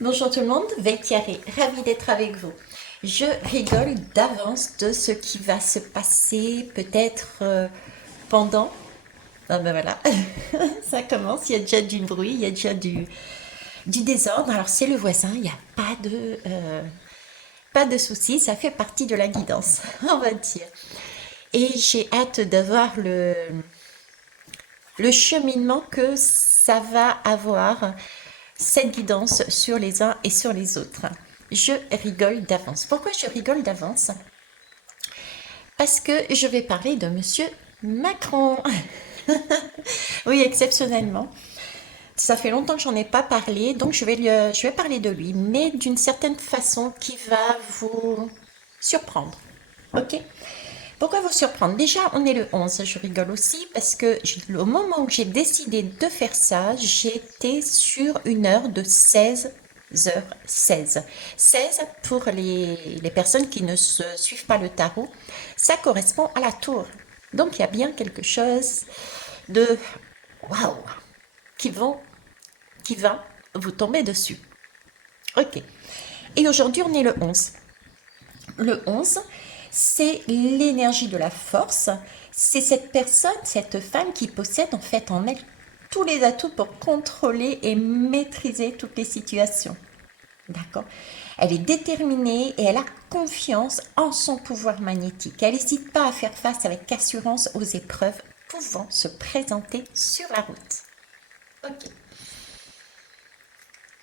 Bonjour tout le monde, Thierry, ravie d'être avec vous. Je rigole d'avance de ce qui va se passer peut-être pendant. Ah ben voilà, ça commence, il y a déjà du bruit, il y a déjà du désordre. Alors c'est le voisin, il n'y a pas de souci, ça fait partie de la guidance, on va dire. Et j'ai hâte d'avoir le cheminement que ça va avoir cette guidance sur les uns et sur les autres. Je rigole d'avance. Pourquoi je rigole d'avance? Parce que je vais parler de Monsieur Macron. Oui, exceptionnellement. Ça fait longtemps que j'en ai pas parlé, donc je vais parler de lui, mais d'une certaine façon qui va vous surprendre. Ok? Pourquoi vous surprendre? Déjà, on est le 11. Je rigole aussi parce que au moment où j'ai décidé de faire ça, j'étais sur une heure de 16h16. 16 pour les personnes qui ne suivent pas le tarot, ça correspond à la tour. Donc il y a bien quelque chose de waouh qui, qui va vous tomber dessus. Ok. Et aujourd'hui, on est le 11. Le 11, c'est l'énergie de la force. C'est cette personne, cette femme qui possède en fait en elle tous les atouts pour contrôler et maîtriser toutes les situations. D'accord? Elle est déterminée et elle a confiance en son pouvoir magnétique. Elle n'hésite pas à faire face avec assurance aux épreuves pouvant se présenter sur la route. Ok.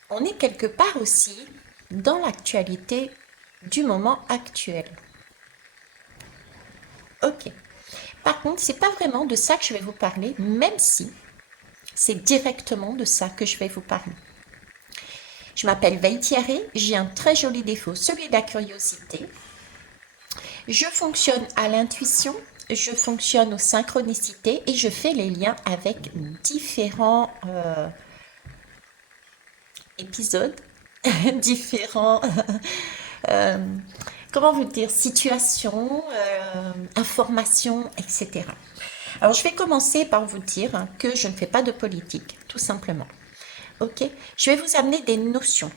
On est quelque part aussi dans l'actualité du moment actuel. Ok. Par contre, c'est pas vraiment de ça que je vais vous parler, même si c'est directement de ça que je vais vous parler. Je m'appelle Thierry, j'ai un très joli défaut, celui de la curiosité. Je fonctionne à l'intuition, je fonctionne aux synchronicités et je fais les liens avec différents épisodes, différents, euh, comment vous dire, situations, informations, etc. Alors, je vais commencer par vous dire que je ne fais pas de politique, tout simplement. Ok? Je vais vous amener des notions.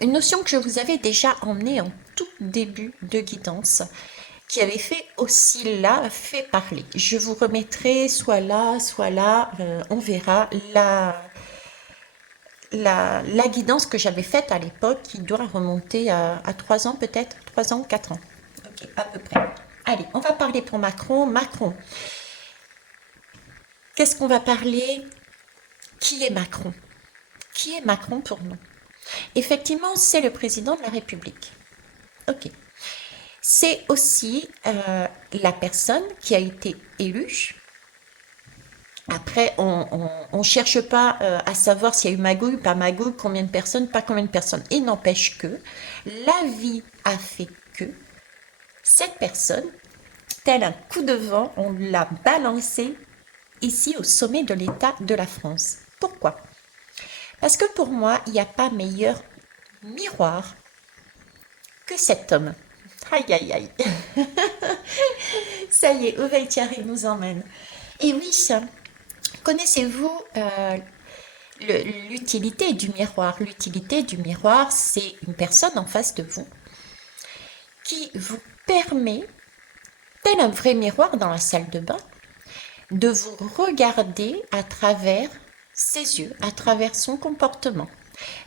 Une notion que je vous avais déjà emmenée en tout début de guidance, qui avait fait aussi là, fait parler. Je vous remettrai soit là, on verra la guidance que j'avais faite à l'époque, qui doit remonter à 3 ans peut-être, 3 ans ou 4 ans. Ok, à peu près. Allez, on va parler pour Macron. Macron. Qu'est-ce qu'on va parler? Qui est Macron? Qui est Macron pour nous? Effectivement, c'est le président de la République. Ok. C'est aussi la personne qui a été élue. Après, on ne cherche pas à savoir s'il y a eu magouille, pas magouille, combien de personnes, pas combien de personnes. Il n'empêche que la vie a fait que cette personne, tel un coup de vent, on l'a balancée ici au sommet de l'État de la France. Pourquoi? Parce que pour moi, il n'y a pas meilleur miroir que cet homme. Aïe, aïe, aïe. Ça y est, Thierry nous emmène. Et oui, connaissez-vous l'utilité du miroir? L'utilité du miroir, c'est une personne en face de vous qui vous permet, tel un vrai miroir dans la salle de bain, de vous regarder à travers ses yeux, à travers son comportement.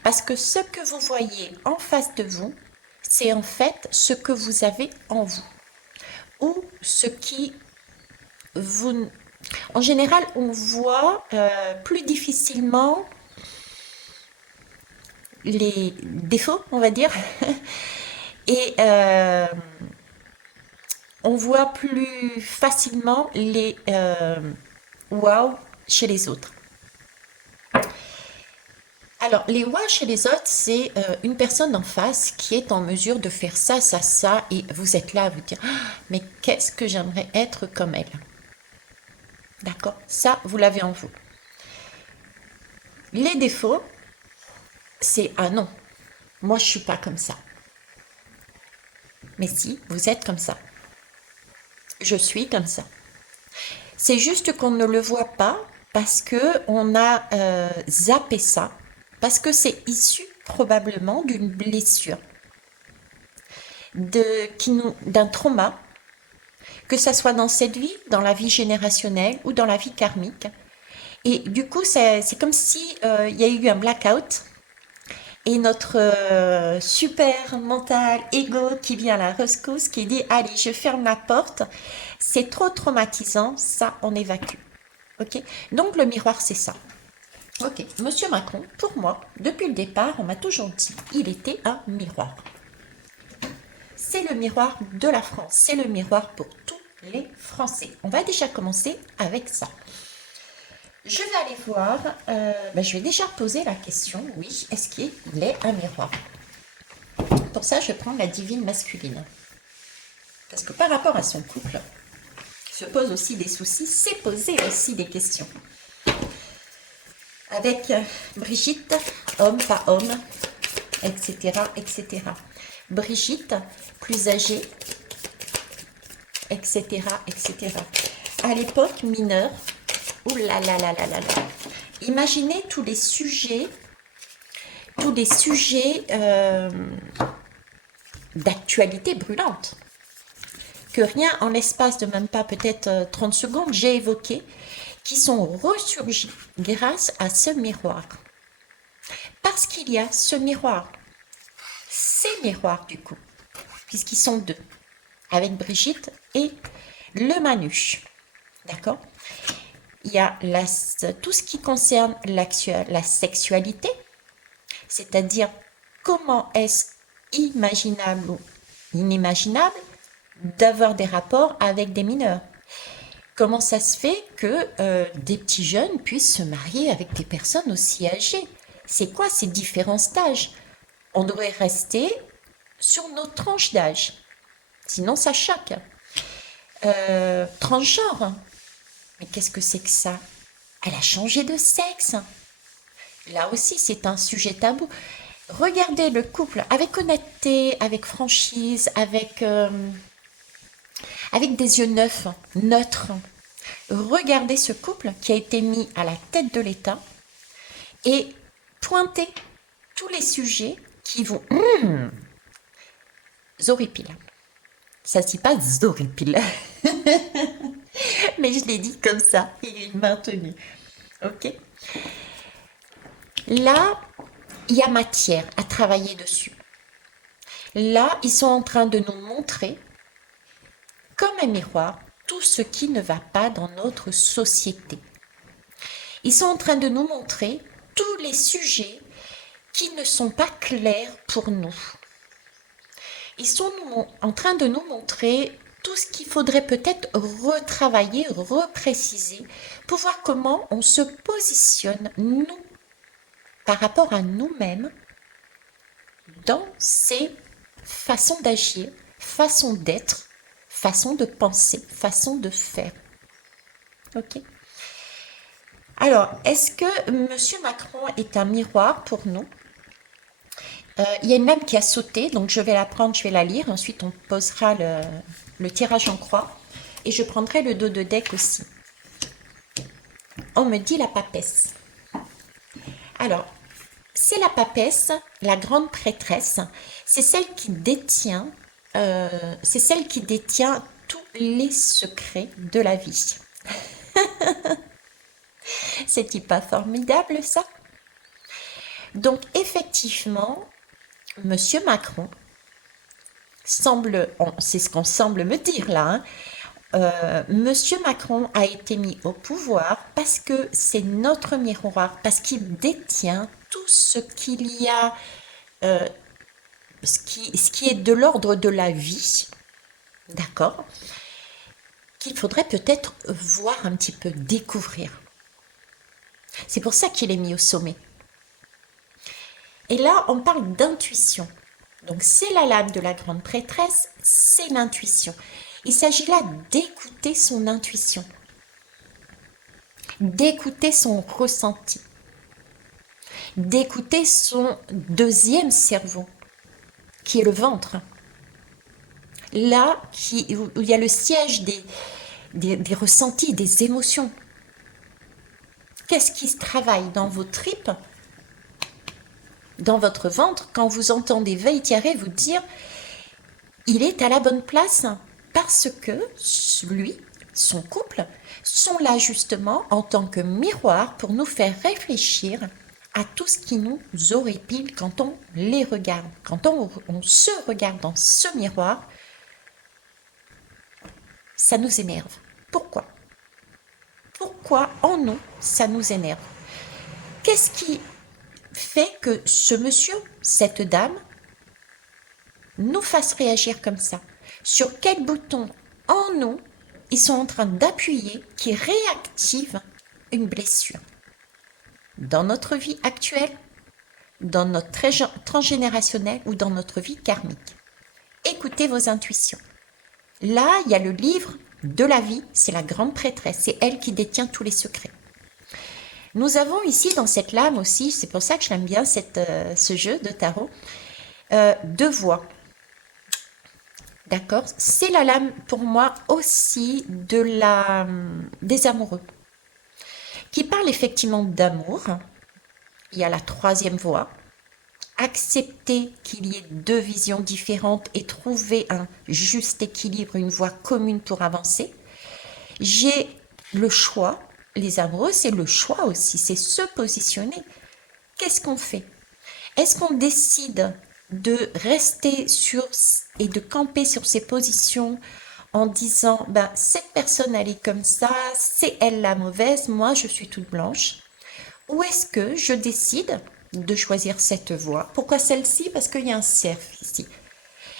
Parce que ce que vous voyez en face de vous, c'est en fait ce que vous avez en vous. Ou ce qui vous... En général, on voit plus difficilement les défauts, on va dire, et on voit plus facilement les wow chez les autres. Alors, les wow chez les autres, c'est une personne en face qui est en mesure de faire ça, ça, ça, et vous êtes là à vous dire, ah, mais qu'est-ce que j'aimerais être comme elle. D'accord? Ça, vous l'avez en vous. Les défauts, c'est, ah non, moi je suis pas comme ça. Mais si, vous êtes comme ça. Je suis comme ça. C'est juste qu'on ne le voit pas parce que on a zappé ça, parce que c'est issu probablement d'une blessure, d'un trauma, que ça soit dans cette vie, dans la vie générationnelle ou dans la vie karmique. Et du coup, c'est comme si il y a eu un blackout et notre super mental ego qui vient à la rescousse, qui dit allez, je ferme la porte, c'est trop traumatisant, ça on évacue. Ok. Donc le miroir c'est ça. Ok, Monsieur Macron, pour moi, depuis le départ, on m'a toujours dit il était un miroir. C'est le miroir de la France, c'est le miroir pour tous les Français. On va déjà commencer avec ça. Je vais aller voir, je vais déjà poser la question, oui, est-ce qu'il est un miroir? Pour ça, je prends la divine masculine. Parce que par rapport à son couple, qui se pose aussi des soucis, c'est poser aussi des questions. Avec Brigitte, homme, pas homme, etc., etc. Brigitte, plus âgée, etc., etc. À l'époque, mineure, ouh là là là là là là. Imaginez tous les sujets d'actualité brûlante que rien en l'espace de même pas peut-être 30 secondes j'ai évoqué, qui sont ressurgis grâce à ce miroir. Parce qu'il y a ce miroir, ces miroirs du coup, puisqu'ils sont deux, avec Brigitte et le Manuche. D'accord? Il y a tout ce qui concerne la sexualité, c'est-à-dire comment est-ce imaginable ou inimaginable d'avoir des rapports avec des mineurs. Comment ça se fait que des petits jeunes puissent se marier avec des personnes aussi âgées? C'est quoi ces différences d'âge? On devrait rester sur notre tranche d'âge. Sinon, ça choque. Transgenre. Mais qu'est-ce que c'est que ça? Elle a changé de sexe. Là aussi, c'est un sujet tabou. Regardez le couple avec honnêteté, avec franchise, avec des yeux neufs, neutres. Regardez ce couple qui a été mis à la tête de l'État et pointer tous les sujets qui vont horripiles. Ça ne se dit pas horripiles. Mais je l'ai dit comme ça, il est maintenu. Ok. Là, il y a matière à travailler dessus. Là, ils sont en train de nous montrer, comme un miroir, tout ce qui ne va pas dans notre société. Ils sont en train de nous montrer tous les sujets qui ne sont pas clairs pour nous. Ils sont en train de nous montrer tout ce qu'il faudrait peut-être retravailler, repréciser, pour voir comment on se positionne, nous, par rapport à nous-mêmes, dans ces façons d'agir, façons d'être, façons de penser, façons de faire. Ok. Alors, est-ce que Monsieur Macron est un miroir pour nous? Il y a une dame qui a sauté, donc je vais la prendre, je vais la lire. Ensuite, on posera le tirage en croix. Et je prendrai le dos de deck aussi. On me dit la papesse. Alors, c'est la papesse, la grande prêtresse. C'est celle qui détient, tous les secrets de la vie. C'est-il pas formidable ça? Donc effectivement, Monsieur Macron c'est ce qu'on semble me dire là, hein, Monsieur Macron a été mis au pouvoir parce que c'est notre miroir, parce qu'il détient tout ce qu'il y a, ce qui est de l'ordre de la vie, d'accord, qu'il faudrait peut-être voir un petit peu, découvrir. C'est pour ça qu'il est mis au sommet. Et là, on parle d'intuition. Donc, c'est la lame de la grande prêtresse, c'est l'intuition. Il s'agit là d'écouter son intuition, d'écouter son ressenti, d'écouter son deuxième cerveau, qui est le ventre. Là, où il y a le siège des ressentis, des émotions. Qu'est-ce qui se travaille dans vos tripes dans votre ventre quand vous entendez Veityare vous dire il est à la bonne place parce que lui, son couple, sont là justement en tant que miroir pour nous faire réfléchir à tout ce qui nous horripile quand on les regarde. Quand on se regarde dans ce miroir, ça nous énerve. Pourquoi? Pourquoi en nous, ça nous énerve? Qu'est-ce qui fait que ce monsieur, cette dame, nous fasse réagir comme ça? Sur quel bouton en nous ils sont en train d'appuyer qui réactive une blessure? Dans notre vie actuelle, dans notre transgénérationnel ou dans notre vie karmique. Écoutez vos intuitions. Là, il y a le livre de la vie, c'est la grande prêtresse, c'est elle qui détient tous les secrets. Nous avons ici dans cette lame aussi, c'est pour ça que je l'aime bien ce jeu de tarot, deux voix. D'accord? C'est la lame pour moi aussi des amoureux, qui parle effectivement d'amour. Il y a la troisième voie. Accepter qu'il y ait deux visions différentes et trouver un juste équilibre, une voie commune pour avancer. J'ai le choix. Les amoureux, c'est le choix aussi, c'est se positionner. Qu'est-ce qu'on fait? Est-ce qu'on décide de rester et de camper sur ses positions en disant ben, cette personne elle est comme ça, c'est elle la mauvaise, moi je suis toute blanche? Ou est-ce que je décide de choisir cette voie? Pourquoi celle-ci? Parce qu'il y a un cerf ici.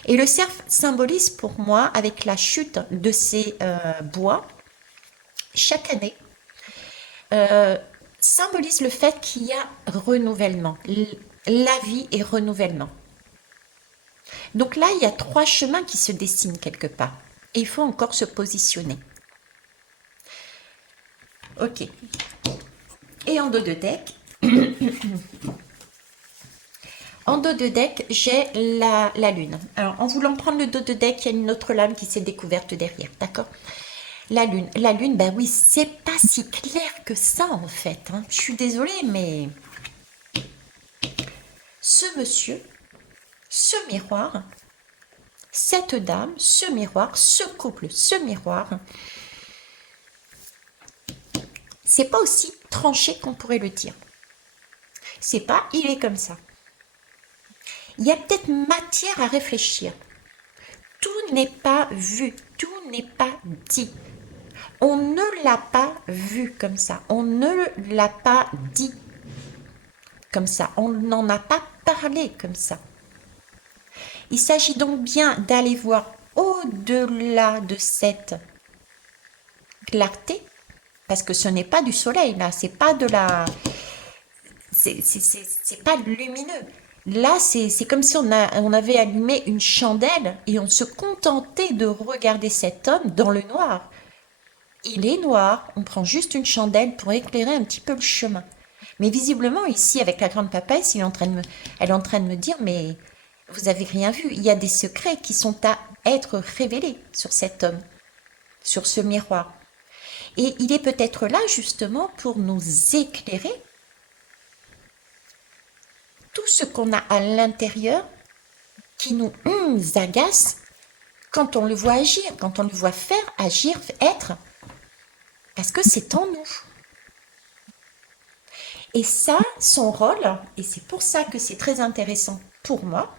Et le cerf symbolise pour moi, avec la chute de ces bois, chaque année, symbolise le fait qu'il y a renouvellement. La vie est renouvellement. Donc là, il y a trois chemins qui se dessinent quelque part. Et il faut encore se positionner. Ok. Et en dos de deck, j'ai la lune. Alors, en voulant prendre le dos de deck, il y a une autre lame qui s'est découverte derrière, d'accord? La lune, ben oui, c'est pas si clair que ça en fait. Hein. Je suis désolée, mais ce monsieur, ce miroir, cette dame, ce miroir, ce couple, ce miroir, c'est pas aussi tranché qu'on pourrait le dire. C'est pas, il est comme ça. Il y a peut-être matière à réfléchir. Tout n'est pas vu, tout n'est pas dit. On ne l'a pas vu comme ça, on ne l'a pas dit comme ça, on n'en a pas parlé comme ça. Il s'agit donc bien d'aller voir au-delà de cette clarté, parce que ce n'est pas du soleil là, c'est pas de la, c'est pas lumineux. Là, c'est comme si on avait allumé une chandelle et on se contentait de regarder cet homme dans le noir. Il est noir, on prend juste une chandelle pour éclairer un petit peu le chemin. Mais visiblement, ici, avec la grande papesse, elle est en train de me dire, mais vous avez rien vu, il y a des secrets qui sont à être révélés sur cet homme, sur ce miroir. Et il est peut-être là, justement, pour nous éclairer tout ce qu'on a à l'intérieur qui nous agace quand on le voit agir, quand on le voit faire, agir, être. Parce que c'est en nous. Et ça, son rôle, et c'est pour ça que c'est très intéressant pour moi,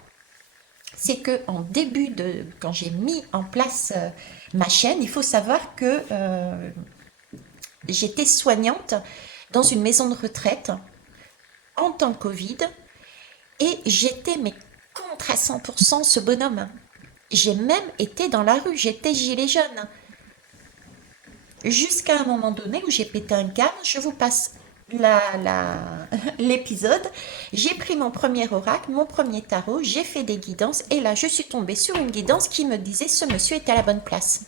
c'est que en début quand j'ai mis en place ma chaîne, il faut savoir que j'étais soignante dans une maison de retraite en temps Covid et j'étais mais contre à 100% ce bonhomme. J'ai même été dans la rue, j'étais gilet jaune. Jusqu'à un moment donné où j'ai pété un câble, je vous passe l'épisode. J'ai pris mon premier oracle, mon premier tarot, j'ai fait des guidances et là je suis tombée sur une guidance qui me disait ce monsieur est à la bonne place.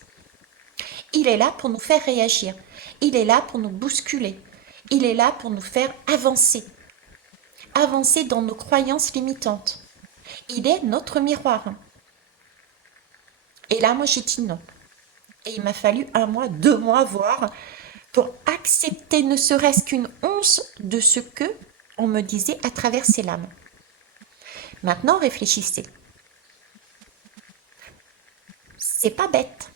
Il est là pour nous faire réagir. Il est là pour nous bousculer. Il est là pour nous faire avancer. Avancer dans nos croyances limitantes. Il est notre miroir. Et là, moi, j'ai dit non. Et il m'a fallu 1 mois, 2 mois, voire, pour accepter ne serait-ce qu'une once de ce que on me disait à travers ces lames. Maintenant, réfléchissez. C'est pas bête.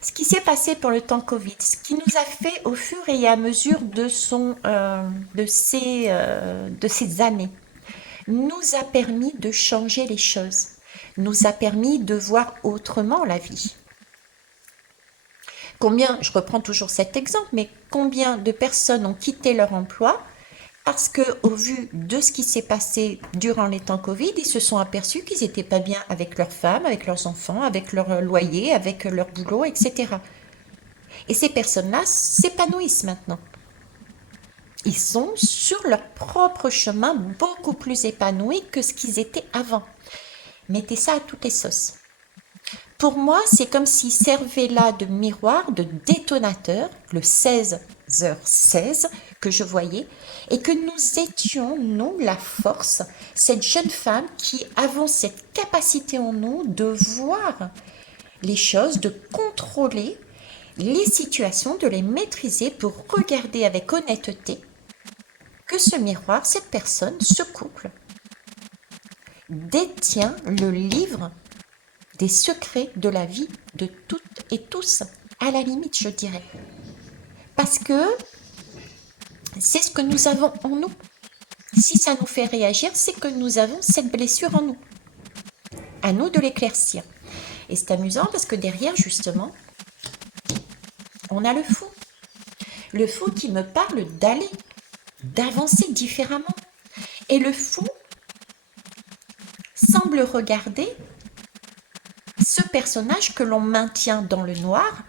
Ce qui s'est passé pour le temps Covid, ce qui nous a fait au fur et à mesure de ces années, nous a permis de changer les choses, nous a permis de voir autrement la vie. Combien, je reprends toujours cet exemple, mais combien de personnes ont quitté leur emploi parce que, au vu de ce qui s'est passé durant les temps Covid, ils se sont aperçus qu'ils n'étaient pas bien avec leurs femmes, avec leurs enfants, avec leur loyer, avec leur boulot, etc. Et ces personnes-là s'épanouissent maintenant. Ils sont sur leur propre chemin beaucoup plus épanouis que ce qu'ils étaient avant. Mettez ça à toutes les sauces. Pour moi, c'est comme s'il servait là de miroir, de détonateur, le 16h16 que je voyais, et que nous étions, nous, la force, cette jeune femme qui avons cette capacité en nous de voir les choses, de contrôler les situations, de les maîtriser pour regarder avec honnêteté que ce miroir, cette personne, ce couple, détient le livre des secrets de la vie de toutes et tous, à la limite, je dirais. Parce que c'est ce que nous avons en nous. Si ça nous fait réagir, c'est que nous avons cette blessure en nous. À nous de l'éclaircir. Et c'est amusant parce que derrière, justement, on a le fou. Le fou qui me parle d'aller, d'avancer différemment. Et le fou semble regarder ce personnage que l'on maintient dans le noir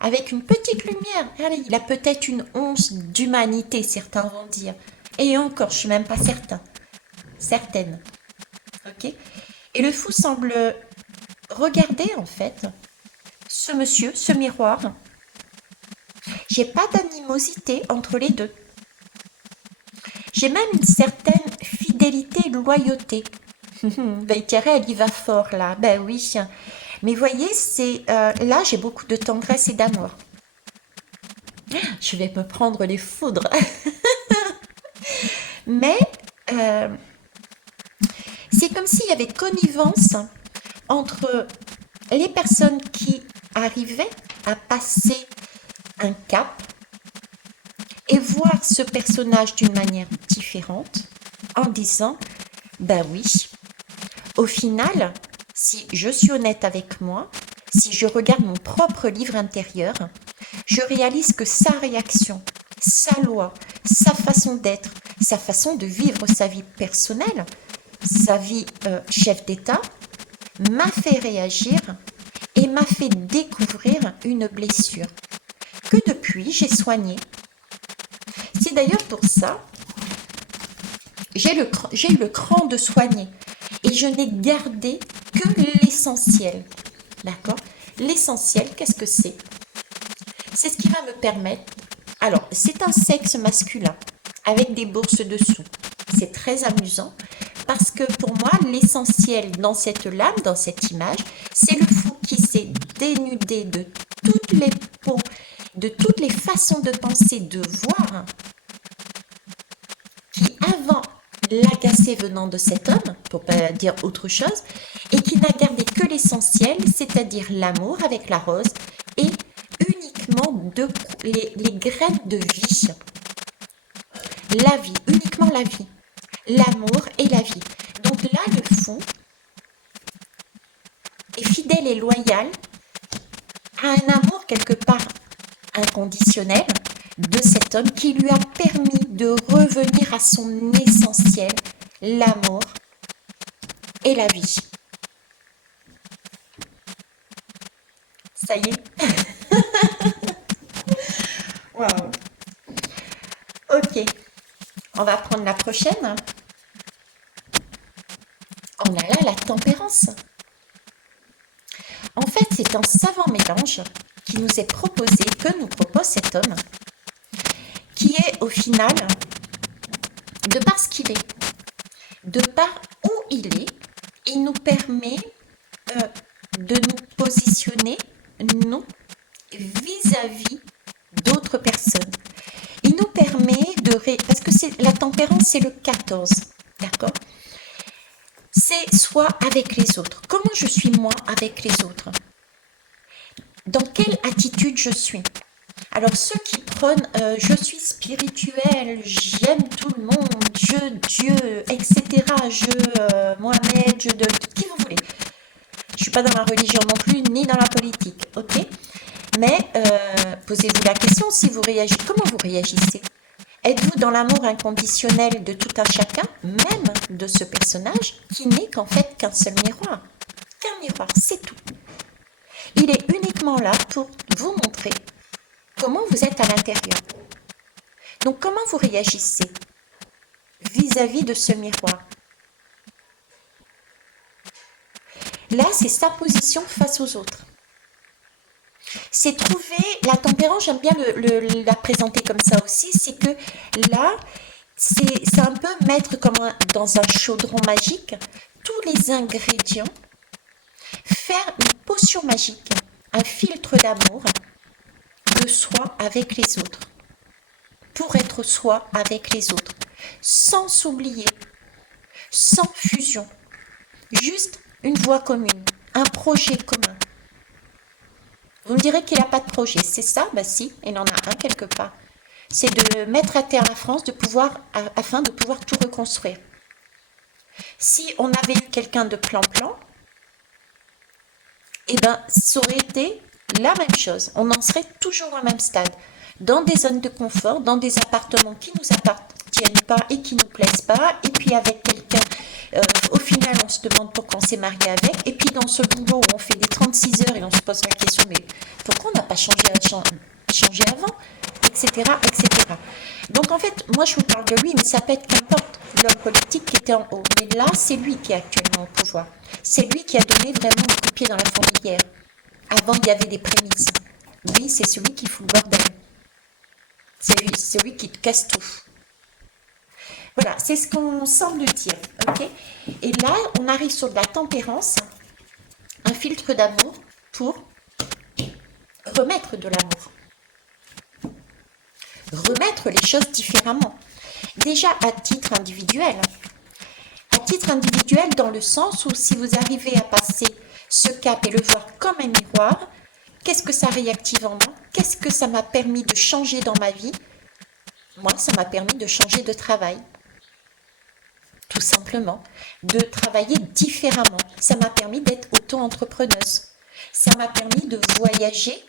avec une petite lumière. Allez, il a peut-être une once d'humanité, certains vont dire. Et encore, je ne suis même pas certaine. Ok. Et le fou semble regarder en fait ce monsieur, ce miroir. J'ai pas d'animosité entre les deux. J'ai même une certaine fidélité et loyauté. Ben, Thierry, elle y va fort là. Ben oui. Mais voyez, c'est là, j'ai beaucoup de tendresse et d'amour. Je vais me prendre les foudres. Mais c'est comme s'il y avait connivence entre les personnes qui arrivaient à passer un cap et voir ce personnage d'une manière différente en disant, ben oui, au final, si je suis honnête avec moi, si je regarde mon propre livre intérieur, je réalise que sa réaction, sa loi, sa façon d'être, sa façon de vivre sa vie personnelle, sa vie chef d'État, m'a fait réagir et m'a fait découvrir une blessure que depuis j'ai soignée. C'est d'ailleurs pour ça j'ai eu le cran de soigner et je n'ai gardé que l'essentiel. D'accord? L'essentiel, qu'est-ce que c'est? C'est ce qui va me permettre. Alors, c'est un sexe masculin avec des bourses dessous. C'est très amusant parce que pour moi, l'essentiel dans cette lame, dans cette image, c'est le fou qui s'est dénudé de toutes les peaux, de toutes les façons de penser, de voir, qui avant l'agaçait venant de cet homme, pour pas dire autre chose, et qui n'a gardé que l'essentiel, c'est-à-dire l'amour avec la rose et uniquement les graines de vie. La vie, uniquement la vie. L'amour et la vie. Donc là, le fou est fidèle et loyal à un amour quelque part inconditionnel de cet homme qui lui a permis de revenir à son essentiel, l'amour et la vie. Ça y est. Waouh. Ok. On va prendre la prochaine. On a là la tempérance. En fait, c'est un savant mélange qui nous est proposé, que nous propose cet homme, qui est au final, de par ce qu'il est, de par où il nous permet de nous positionner, nous, vis-à-vis d'autres personnes. Il nous permet de... Parce que la tempérance, c'est le 14, d'accord? c'est soit avec les autres. Comment je suis moi avec les autres? Dans quelle attitude je suis? Alors ceux qui prônent je suis spirituel, j'aime tout le monde, je, Dieu, etc., Mohamed, qui vous voulez. Je suis pas dans la religion non plus, ni dans la politique, ok? Mais posez-vous la question si vous réagissez, comment vous réagissez? Êtes-vous dans l'amour inconditionnel de tout un chacun, même de ce personnage qui n'est qu'en fait qu'un seul miroir? Qu'un miroir, c'est tout. Il est uniquement là pour vous montrer comment vous êtes à l'intérieur. Donc comment vous réagissez vis-à-vis de ce miroir? Là, c'est sa position face aux autres. C'est trouver la tempérance, j'aime bien la présenter comme ça aussi, c'est que là, c'est un peu mettre comme dans un chaudron magique tous les ingrédients, faire une potion magique, un filtre d'amour de soi avec les autres, pour être soi avec les autres, sans s'oublier, sans fusion, juste une voie commune, un projet commun. Vous me direz qu'il n'a pas de projet, c'est ça? Ben si, il en a un quelque part. C'est de mettre à terre la France afin de pouvoir tout reconstruire. Si on avait eu quelqu'un de plan-plan, eh ben, ça aurait été la même chose. On en serait toujours au même stade. Dans des zones de confort, dans des appartements qui ne nous appartiennent pas et qui ne nous plaisent pas, et puis avec quelqu'un, au final, on se demande pourquoi on s'est marié avec, et puis dans ce boulot où on fait des 36 heures et on se pose la question, mais pourquoi on n'a pas changé avant, etc., etc. Donc en fait, moi je vous parle de lui, mais ça peut être qu'importe l'homme politique qui était en haut. Mais là, c'est lui qui est actuellement au pouvoir. C'est lui qui a donné vraiment le coup de pied dans la fourmilière. Avant, il y avait des prémices. Lui, c'est celui qui fout le bordel. C'est celui qui te casse tout. Voilà, c'est ce qu'on semble dire. Ok. Et là, on arrive sur de la tempérance, un filtre d'amour pour remettre de l'amour. Remettre les choses différemment. Déjà à titre individuel. À titre individuel dans le sens où si vous arrivez à passer ce cap et le voir comme un miroir, qu'est-ce que ça réactive en moi? Qu'est-ce que ça m'a permis de changer dans ma vie? Moi, ça m'a permis de changer de travail. Tout simplement. De travailler différemment. Ça m'a permis d'être auto-entrepreneuse. Ça m'a permis de voyager,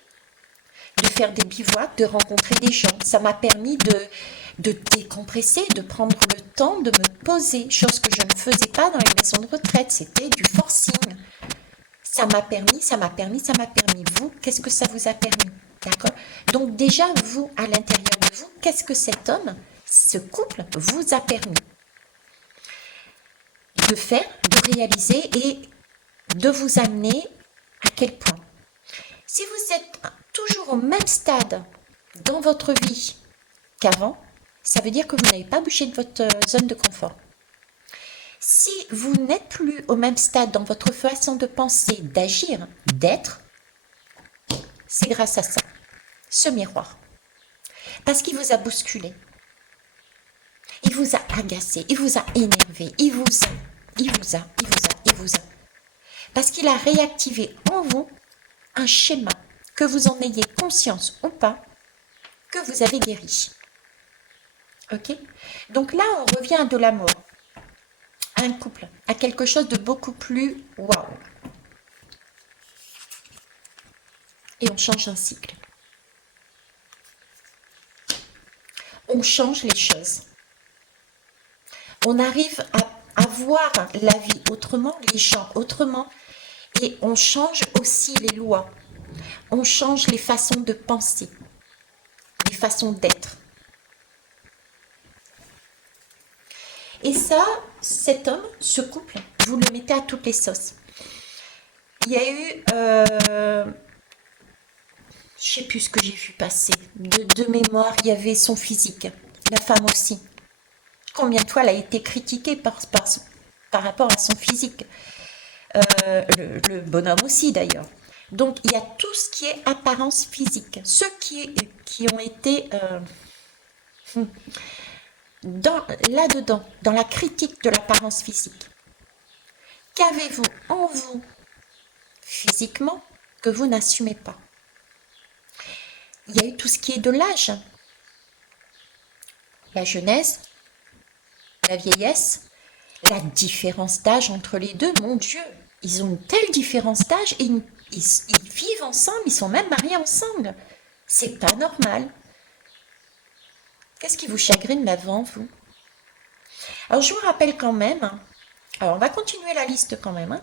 de faire des bivouacs, de rencontrer des gens. Ça m'a permis de décompresser, de prendre le temps de me poser, chose que je ne faisais pas dans les maisons de retraite. C'était du forcing. Ça m'a permis. Vous, qu'est-ce que ça vous a permis? D'accord? Donc déjà, vous, à l'intérieur de vous, qu'est-ce que cet homme, ce couple, vous a permis de faire, de réaliser et de vous amener à quel point? Si vous êtes toujours au même stade dans votre vie qu'avant, ça veut dire que vous n'avez pas bougé de votre zone de confort. Si vous n'êtes plus au même stade dans votre façon de penser, d'agir, d'être, c'est grâce à ça, ce miroir. Parce qu'il vous a bousculé, il vous a agacé, il vous a énervé, il vous a. Parce qu'il a réactivé en vous un schéma, que vous en ayez conscience ou pas, que vous avez guéri. Ok? Donc là, on revient à de l'amour, à un couple, à quelque chose de beaucoup plus waouh. Et on change un cycle. On change les choses. On arrive à voir la vie autrement, les gens autrement, et on change aussi les lois. On change les façons de penser, les façons d'être. Et ça, cet homme, ce couple, vous le mettez à toutes les sauces. Il y a eu, je sais plus ce que j'ai vu passer, de mémoire, il y avait son physique, la femme aussi. Combien de fois elle a été critiquée par rapport à son physique. Le bonhomme aussi d'ailleurs. Donc il y a tout ce qui est apparence physique. Ceux qui ont été là-dedans, dans la critique de l'apparence physique. Qu'avez-vous en vous, physiquement, que vous n'assumez pas? Il y a eu tout ce qui est de l'âge, la jeunesse, la vieillesse, la différence d'âge entre les deux, mon Dieu, ils ont une telle différence d'âge et ils vivent ensemble, ils sont même mariés ensemble. C'est pas normal. Qu'est-ce qui vous chagrine là-devant, vous? Alors, je vous rappelle quand même, alors on va continuer la liste quand même.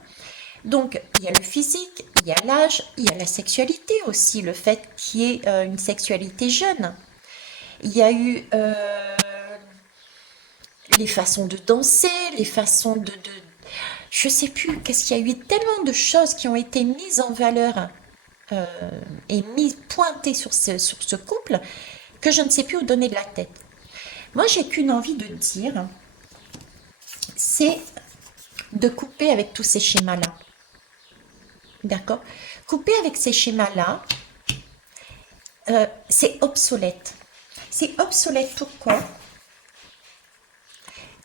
Donc, il y a le physique, il y a l'âge, il y a la sexualité aussi, le fait qu'il y ait une sexualité jeune. Il y a eu les façons de danser, les façons je sais plus, qu'est-ce qu'il y a eu tellement de choses qui ont été mises en valeur et pointées sur ce couple que je ne sais plus où donner de la tête. Moi, j'ai qu'une envie de dire, c'est de couper avec tous ces schémas-là. D'accord? Couper avec ces schémas-là, c'est obsolète. C'est obsolète pourquoi?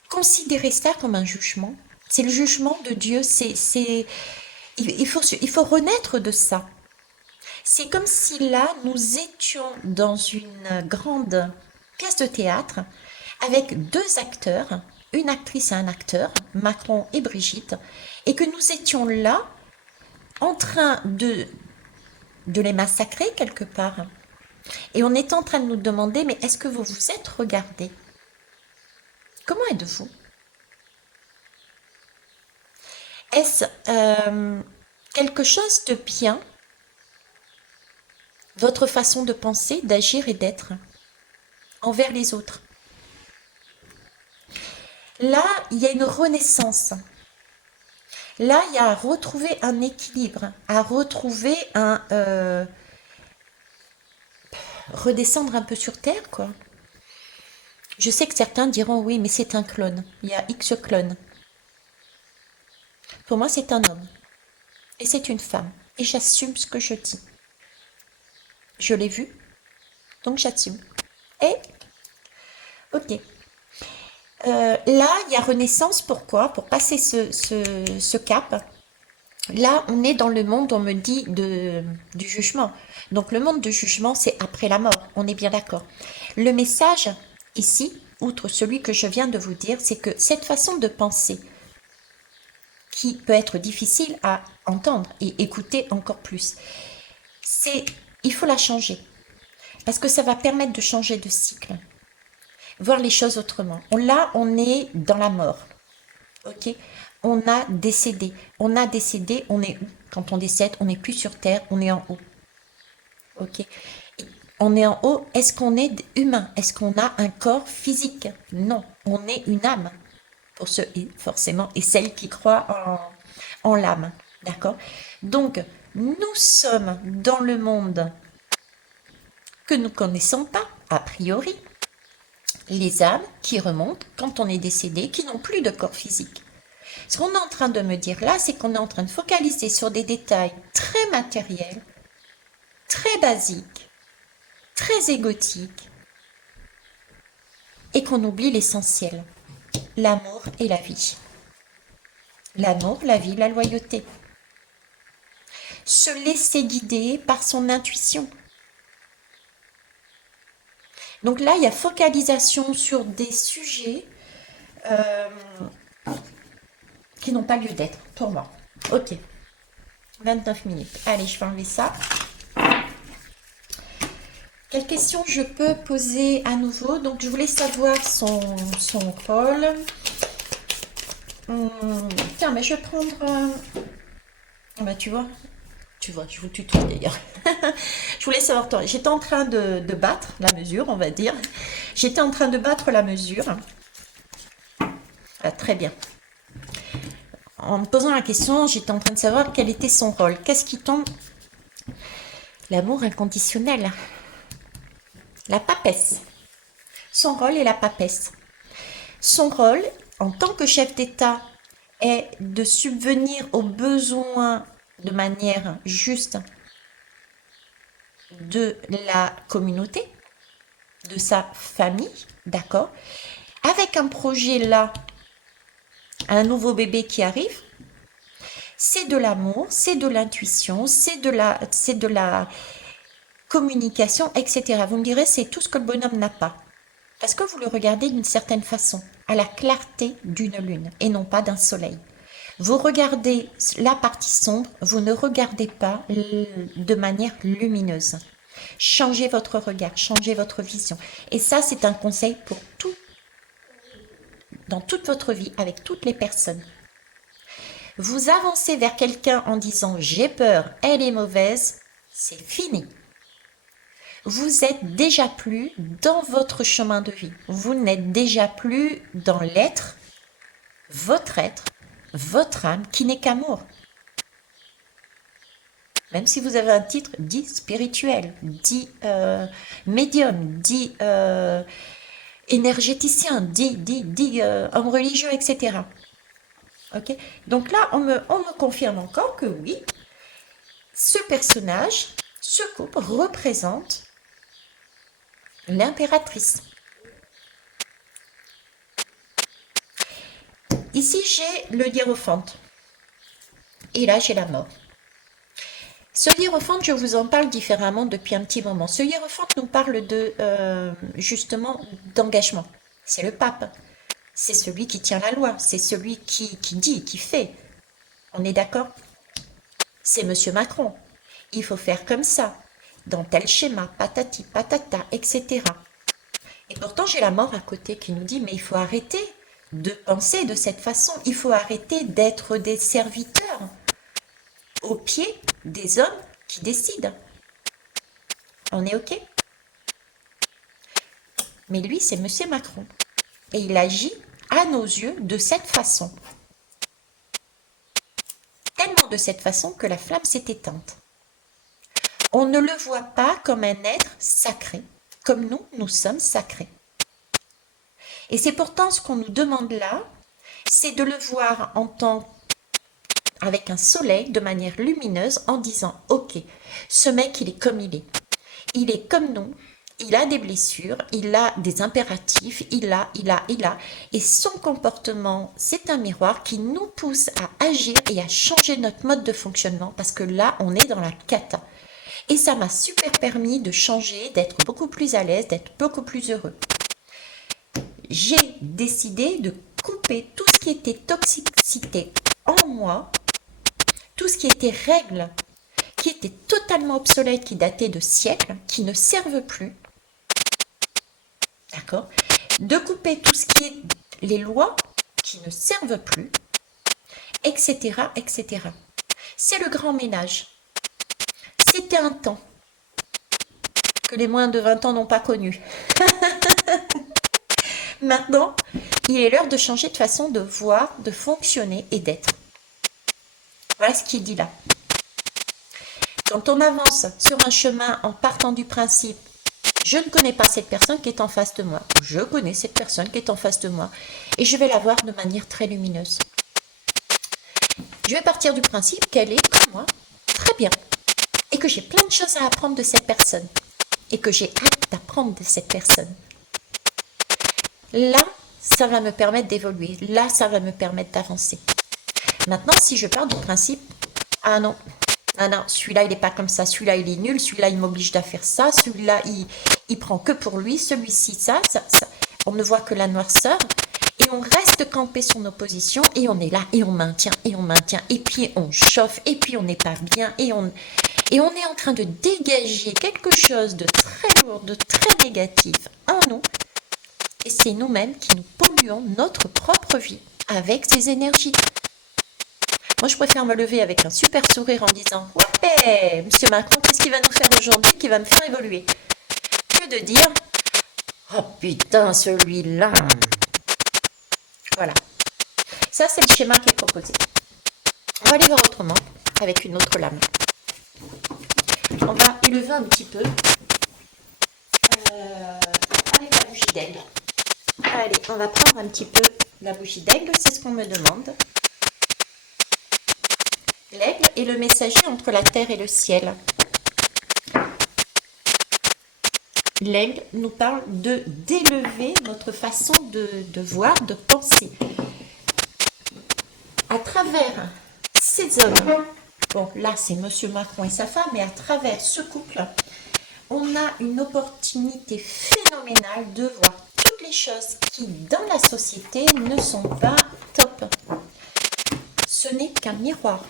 Considérer ça comme un jugement. C'est le jugement de Dieu. Il faut renaître de ça. C'est comme si là, nous étions dans une grande pièce de théâtre avec deux acteurs, une actrice et un acteur, Macron et Brigitte, et que nous étions là en train de les massacrer quelque part. Et on est en train de nous demander, mais est-ce que vous vous êtes regardé? Comment êtes-vous? Est-ce quelque chose de bien, votre façon de penser, d'agir et d'être envers les autres? Là, il y a une renaissance. Là, il y a à retrouver un équilibre, à retrouver redescendre un peu sur Terre, quoi. Je sais que certains diront, oui, mais c'est un clone. Il y a X clones. Pour moi, c'est un homme. Et c'est une femme. Et j'assume ce que je dis. Je l'ai vu, donc j'assume. Et, ok. Là, il y a renaissance. Pourquoi? Pour passer ce cap. Là, on est dans le monde, on me dit, du jugement. Donc, le monde du jugement, c'est après la mort. On est bien d'accord. Le message, ici, outre celui que je viens de vous dire, c'est que cette façon de penser, qui peut être difficile à entendre et écouter encore plus, il faut la changer. Parce que ça va permettre de changer de cycle. Voir les choses autrement. Là, on est dans la mort. Ok? On a décédé. On a décédé, on est où? Quand on décède, on n'est plus sur Terre, on est en haut. Ok? On est en haut, est-ce qu'on est humain? Est-ce qu'on a un corps physique? Non, on est une âme. Pour ceux, forcément, et celles qui croient en l'âme. D'accord? Donc, nous sommes dans le monde que nous ne connaissons pas, a priori. Les âmes qui remontent quand on est décédé, qui n'ont plus de corps physique. Ce qu'on est en train de me dire là, c'est qu'on est en train de focaliser sur des détails très matériels, très basiques, très égotiques, et qu'on oublie l'essentiel, l'amour et la vie. L'amour, la vie, la loyauté. Se laisser guider par son intuition. Donc là, il y a focalisation sur des sujets qui n'ont pas lieu d'être, pour moi. Ok, 29 minutes. Allez, je vais enlever ça. Quelle question je peux poser à nouveau? Donc, je voulais savoir son rôle. Tiens, mais je vais prendre... Ah bah, tu vois, je vous tutoie d'ailleurs. Je voulais savoir, j'étais en train de battre la mesure, on va dire. J'étais en train de battre la mesure. Ah, très bien. En me posant la question, j'étais en train de savoir quel était son rôle. Qu'est-ce qui tombe? L'amour inconditionnel. La papesse. Son rôle est la papesse. Son rôle, en tant que chef d'État, est de subvenir aux besoins de manière juste de la communauté, de sa famille, d'accord? Avec un projet là, un nouveau bébé qui arrive, c'est de l'amour, c'est de l'intuition, c'est de la communication, etc. Vous me direz, c'est tout ce que le bonhomme n'a pas. Parce que vous le regardez d'une certaine façon, à la clarté d'une lune et non pas d'un soleil. Vous regardez la partie sombre, vous ne regardez pas de manière lumineuse. Changez votre regard, changez votre vision. Et ça, c'est un conseil pour tout, dans toute votre vie, avec toutes les personnes. Vous avancez vers quelqu'un en disant j'ai peur, elle est mauvaise, c'est fini. Vous êtes déjà plus dans votre chemin de vie. Vous n'êtes déjà plus dans être, votre âme qui n'est qu'amour. Même si vous avez un titre dit spirituel, dit médium, dit énergéticien, dit homme religieux, etc. Ok. Donc là, on me confirme encore que oui, ce personnage, ce couple représente l'impératrice. Ici, j'ai le hiérophante. Et là, j'ai la mort. Ce hiérophante, je vous en parle différemment depuis un petit moment. Ce hiérophante nous parle de, justement, d'engagement. C'est le pape. C'est celui qui tient la loi. C'est celui qui dit, qui fait. On est d'accord? C'est Monsieur Macron. Il faut faire comme ça, dans tel schéma, patati, patata, etc. Et pourtant, j'ai la mort à côté qui nous dit, mais il faut arrêter de penser de cette façon. Il faut arrêter d'être des serviteurs au pied des hommes qui décident. On est OK? Mais lui, c'est Monsieur Macron. Et il agit à nos yeux de cette façon. Tellement de cette façon que la flamme s'est éteinte. On ne le voit pas comme un être sacré, comme nous sommes sacrés. Et c'est pourtant ce qu'on nous demande là, c'est de le voir en tant avec un soleil de manière lumineuse en disant « Ok, ce mec, il est comme il est. Il est comme nous, il a des blessures, il a des impératifs, il a. Et son comportement, c'est un miroir qui nous pousse à agir et à changer notre mode de fonctionnement parce que là, on est dans la cata. Et ça m'a super permis de changer, d'être beaucoup plus à l'aise, d'être beaucoup plus heureux. J'ai décidé de couper tout ce qui était toxicité en moi, tout ce qui était règles, qui étaient totalement obsolètes, qui dataient de siècles, qui ne servent plus. D'accord? De couper tout ce qui est les lois qui ne servent plus, etc., etc. C'est le grand ménage. C'était un temps que les moins de 20 ans n'ont pas connu. Maintenant, il est l'heure de changer de façon de voir, de fonctionner et d'être. Voilà ce qu'il dit là. Quand on avance sur un chemin en partant du principe « Je ne connais pas cette personne qui est en face de moi. Je connais cette personne qui est en face de moi. Et je vais la voir de manière très lumineuse. Je vais partir du principe qu'elle est comme moi, très bien. Et que j'ai plein de choses à apprendre de cette personne. Et que j'ai hâte d'apprendre de cette personne. Là, ça va me permettre d'évoluer. Là, ça va me permettre d'avancer. Maintenant, si je pars du principe « Ah non, celui-là, il n'est pas comme ça. Celui-là, il est nul. Celui-là, il m'oblige à faire ça. Celui-là, il prend que pour lui. Celui-ci, ça. On ne voit que la noirceur. Et on reste campé sur nos positions. Et on est là. Et on maintient. Et on maintient. Et puis, on chauffe. Et puis, on n'est pas bien. Et on est en train de dégager quelque chose de très lourd, de très négatif en nous. Et c'est nous-mêmes qui nous polluons notre propre vie avec ces énergies. Moi, je préfère me lever avec un super sourire en disant « Ouais, Monsieur Macron, qu'est-ce qu'il va nous faire aujourd'hui qui va me faire évoluer ?» que de dire « Oh putain, celui-là !» Voilà. Ça, c'est le schéma qui est proposé. On va aller voir autrement, avec une autre lame. On va élever un petit peu avec la bougie d'aigle. Allez, on va prendre un petit peu la bougie d'aigle, c'est ce qu'on me demande. L'aigle est le messager entre la terre et le ciel. L'aigle nous parle d'élever notre façon de voir, de penser. À travers ces hommes, bon là c'est Monsieur Macron et sa femme, mais à travers ce couple, on a une opportunité phénoménale de voir toutes les choses qui dans la société ne sont pas top. Ce n'est qu'un miroir.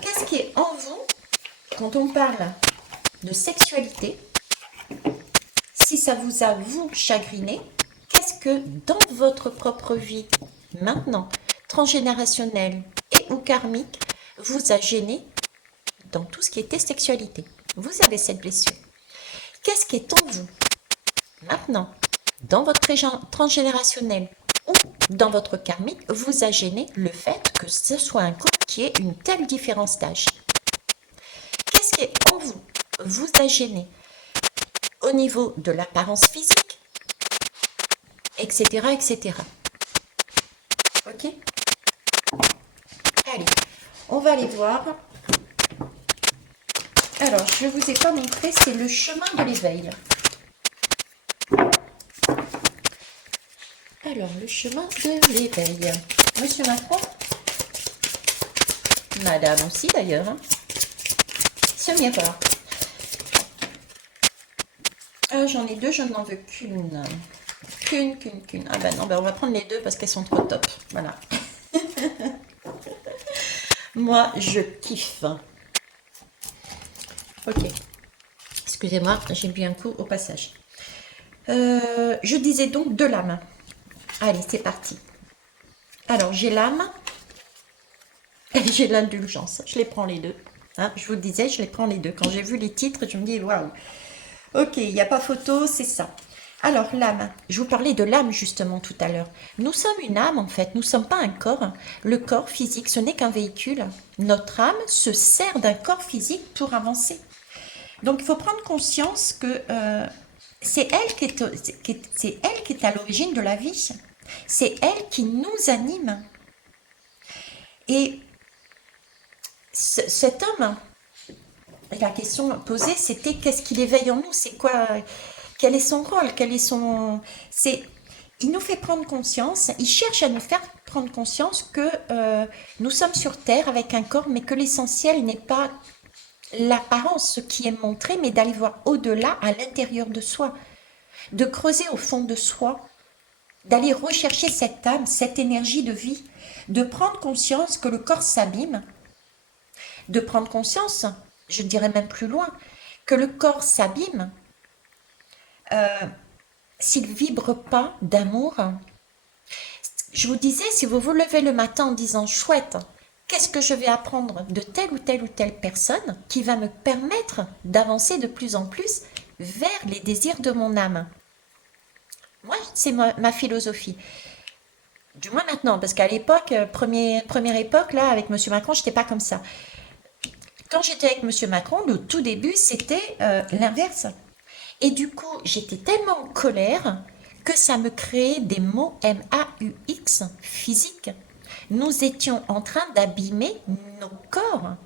Qu'est-ce qui est en vous quand on parle de sexualité? Si ça vous a, vous, chagriné, qu'est-ce que dans votre propre vie, maintenant, transgénérationnelle et ou karmique, vous a gêné dans tout ce qui était sexualité? Vous avez cette blessure. Qu'est-ce qui est en vous, maintenant, dans votre transgénérationnel ou dans votre karmique, vous a gêné le fait que ce soit un couple qui ait une telle différence d'âge? Qu'est-ce qui est en vous, vous a gêné au niveau de l'apparence physique, etc., etc. Ok? Allez, on va aller voir. Alors, je ne vous ai pas montré, c'est le chemin de l'éveil. Alors, le chemin de l'éveil. Monsieur Macron, madame aussi d'ailleurs, hein. Ce miroir. Ah, j'en ai deux, je n'en veux qu'une. Qu'une. Ah ben non, ben on va prendre les deux parce qu'elles sont trop top. Voilà. Moi, je kiffe. Ok. Excusez-moi, j'ai bu un coup au passage. Je disais donc de l'âme. Allez, c'est parti. Alors, j'ai l'âme et j'ai l'indulgence. Je les prends les deux. Hein, je vous le disais, je les prends les deux. Quand j'ai vu les titres, je me dis, waouh. Ok, il n'y a pas photo, c'est ça. Alors, l'âme. Je vous parlais de l'âme justement tout à l'heure. Nous sommes une âme en fait, nous ne sommes pas un corps. Le corps physique, ce n'est qu'un véhicule. Notre âme se sert d'un corps physique pour avancer. Donc, il faut prendre conscience que c'est elle c'est elle qui est à l'origine de la vie. C'est elle qui nous anime. Et cet homme, la question posée, c'était qu'est-ce qu'il éveille en nous? C'est quoi? Quel est son rôle? Quel est son... il nous fait prendre conscience, il cherche à nous faire prendre conscience que nous sommes sur Terre avec un corps, mais que l'essentiel n'est pas l'apparence, ce qui est montré, mais d'aller voir au-delà, à l'intérieur de soi, de creuser au fond de soi, d'aller rechercher cette âme, cette énergie de vie, de prendre conscience que le corps s'abîme, de prendre conscience, je dirais même plus loin, que le corps s'abîme s'il ne vibre pas d'amour. Je vous disais, si vous vous levez le matin en disant chouette, qu'est-ce que je vais apprendre de telle ou telle personne qui va me permettre d'avancer de plus en plus vers les désirs de mon âme. Moi, c'est ma philosophie. Du moins maintenant, parce qu'à l'époque, première époque, là, avec Monsieur Macron, je n'étais pas comme ça. Quand j'étais avec Monsieur Macron, le tout début, c'était l'inverse. Et du coup, j'étais tellement en colère que ça me créait des mots MAUX physiques. Nous étions en train d'abîmer nos corps.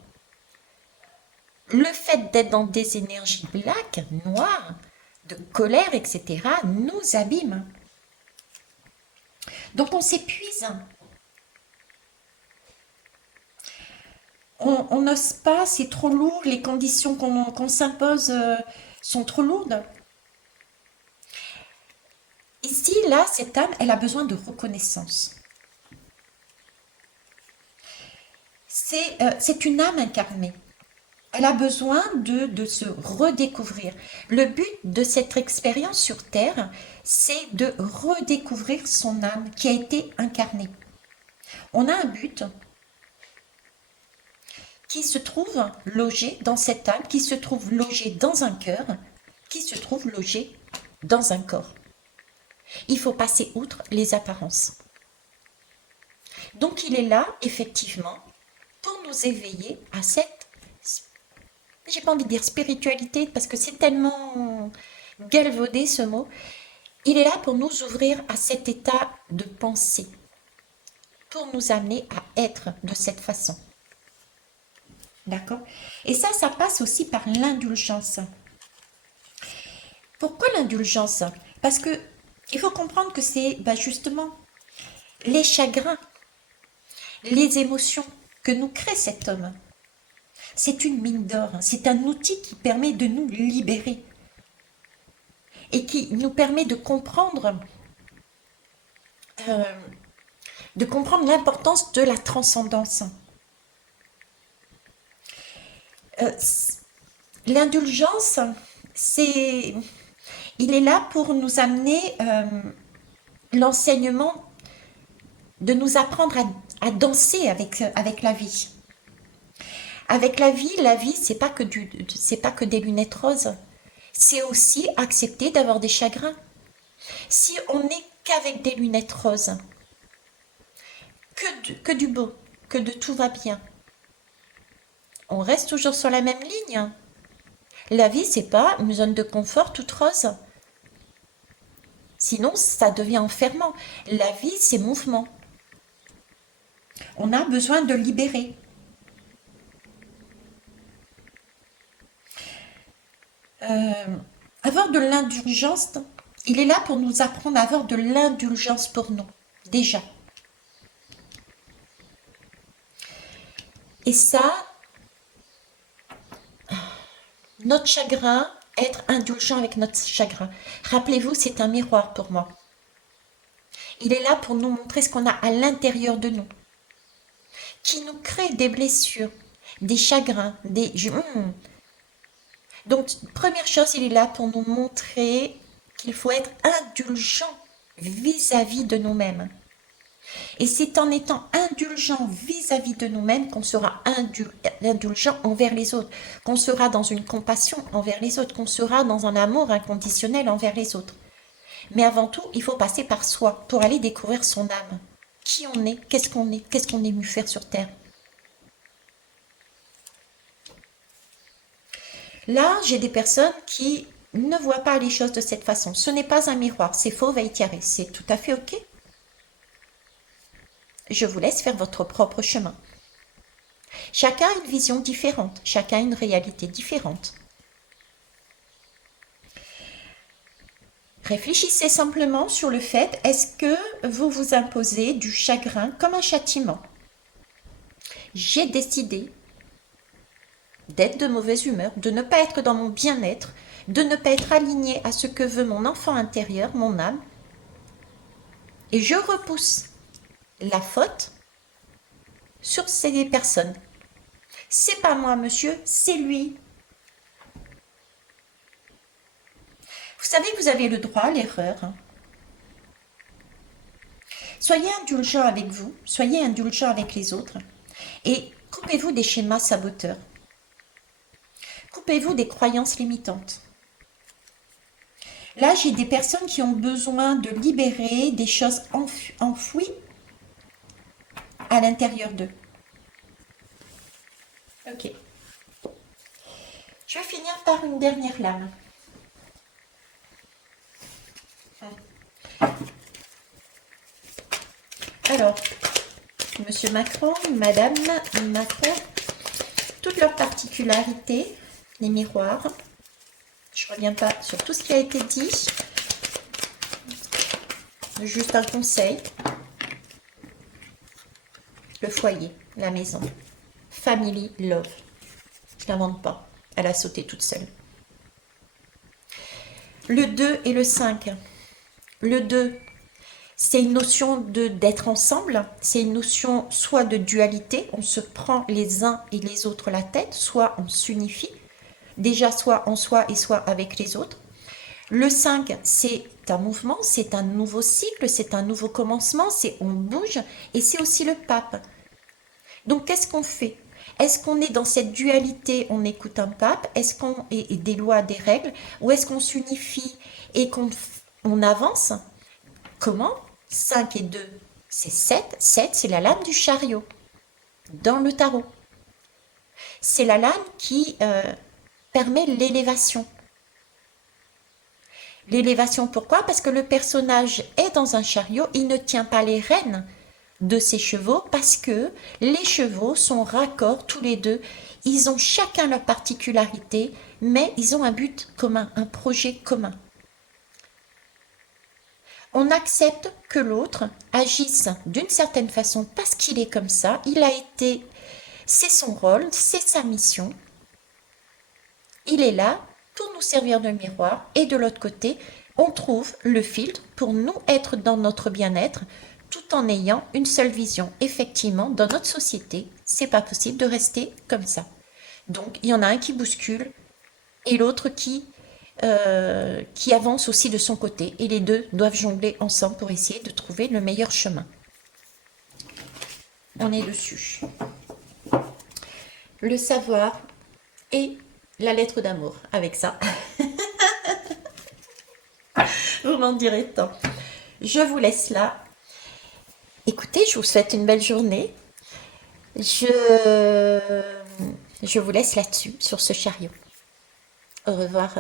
Le fait d'être dans des énergies black, noires, de colère, etc., nous abîme. Donc on s'épuise. On n'ose pas, c'est trop lourd, les conditions qu'on s'impose sont trop lourdes. Ici, là, cette âme, elle a besoin de reconnaissance. C'est une âme incarnée. Elle a besoin de se redécouvrir. Le but de cette expérience sur Terre, c'est de redécouvrir son âme qui a été incarnée. On a un but qui se trouve logé dans cette âme, qui se trouve logé dans un cœur, qui se trouve logé dans un corps. Il faut passer outre les apparences. Donc il est là, effectivement, pour nous éveiller à cette, j'ai pas envie de dire spiritualité, parce que c'est tellement galvaudé ce mot. Il est là pour nous ouvrir à cet état de pensée, pour nous amener à être de cette façon. D'accord? Et ça passe aussi par l'indulgence. Pourquoi l'indulgence? Parce que il faut comprendre que c'est justement les chagrins, les émotions que nous crée cet homme. C'est une mine d'or, c'est un outil qui permet de nous libérer et qui nous permet euh, de comprendre l'importance de la transcendance. Euh, L'indulgence, il est là pour nous amener l'enseignement, de nous apprendre à danser avec la vie. Avec la vie, c'est pas que des lunettes roses. C'est aussi accepter d'avoir des chagrins. Si on n'est qu'avec des lunettes roses, que du beau, que de tout va bien, on reste toujours sur la même ligne. La vie, c'est pas une zone de confort toute rose. Sinon, ça devient enfermant. La vie, c'est mouvement. On a besoin de libérer. Avoir de l'indulgence, il est là pour nous apprendre à avoir de l'indulgence pour nous, déjà. Et ça, notre chagrin, être indulgent avec notre chagrin. Rappelez-vous, c'est un miroir pour moi. Il est là pour nous montrer ce qu'on a à l'intérieur de nous, qui nous crée des blessures, des chagrins, des... Donc, première chose, il est là pour nous montrer qu'il faut être indulgent vis-à-vis de nous-mêmes. Et c'est en étant indulgent vis-à-vis de nous-mêmes qu'on sera indulgent envers les autres, qu'on sera dans une compassion envers les autres, qu'on sera dans un amour inconditionnel envers les autres. Mais avant tout, il faut passer par soi pour aller découvrir son âme. Qui on est, qu'est-ce qu'on est venu faire sur Terre. Là, j'ai des personnes qui ne voient pas les choses de cette façon. Ce n'est pas un miroir, c'est faux, Vaitiare. C'est tout à fait ok. Je vous laisse faire votre propre chemin. Chacun a une vision différente, chacun a une réalité différente. Réfléchissez simplement sur le fait, est-ce que vous vous imposez du chagrin comme un châtiment? J'ai décidé d'être de mauvaise humeur, de ne pas être dans mon bien-être, de ne pas être aligné à ce que veut mon enfant intérieur, mon âme, et je repousse la faute sur ces personnes. C'est pas moi, monsieur, c'est lui. Vous savez que vous avez le droit à l'erreur. Soyez indulgent avec vous, soyez indulgent avec les autres, et coupez-vous des schémas saboteurs. Coupez-vous des croyances limitantes. Là, j'ai des personnes qui ont besoin de libérer des choses enfouies à l'intérieur d'eux. Ok. Je vais finir par une dernière lame. Alors, Monsieur Macron, Madame Macron, toutes leurs particularités, les miroirs. Je ne reviens pas sur tout ce qui a été dit. Juste un conseil. Le foyer, la maison. Family love. Je ne l'invente pas. Elle a sauté toute seule. Le 2 et le 5. Le 2, c'est une notion d'être ensemble. C'est une notion soit de dualité. On se prend les uns et les autres la tête. Soit on s'unifie. Déjà soit en soi et soit avec les autres. Le 5, c'est un mouvement, c'est un nouveau cycle, c'est un nouveau commencement, c'est on bouge, et c'est aussi le pape. Donc qu'est-ce qu'on fait? Est-ce qu'on est dans cette dualité, on écoute un pape, est-ce qu'on est des lois, des règles, ou est-ce qu'on s'unifie et qu'on avance? Comment? 5 et 2, c'est 7. 7, c'est la lame du chariot dans le tarot. C'est la lame qui permet l'élévation. L'élévation, pourquoi? Parce que le personnage est dans un chariot, il ne tient pas les rênes de ses chevaux parce que les chevaux sont raccords tous les deux. Ils ont chacun leur particularité, mais ils ont un but commun, un projet commun. On accepte que l'autre agisse d'une certaine façon parce qu'il est comme ça, il a été, c'est son rôle, c'est sa mission, il est là pour nous servir de miroir et de l'autre côté, on trouve le filtre pour nous être dans notre bien-être tout en ayant une seule vision. Effectivement, dans notre société, c'est pas possible de rester comme ça. Donc, il y en a un qui bouscule et l'autre qui avance aussi de son côté. Et les deux doivent jongler ensemble pour essayer de trouver le meilleur chemin. On est dessus. Le savoir et la lettre d'amour avec ça. Vous m'en direz tant. Je vous laisse là. Écoutez, je vous souhaite une belle journée. Je vous laisse là-dessus, sur ce chariot. Au revoir.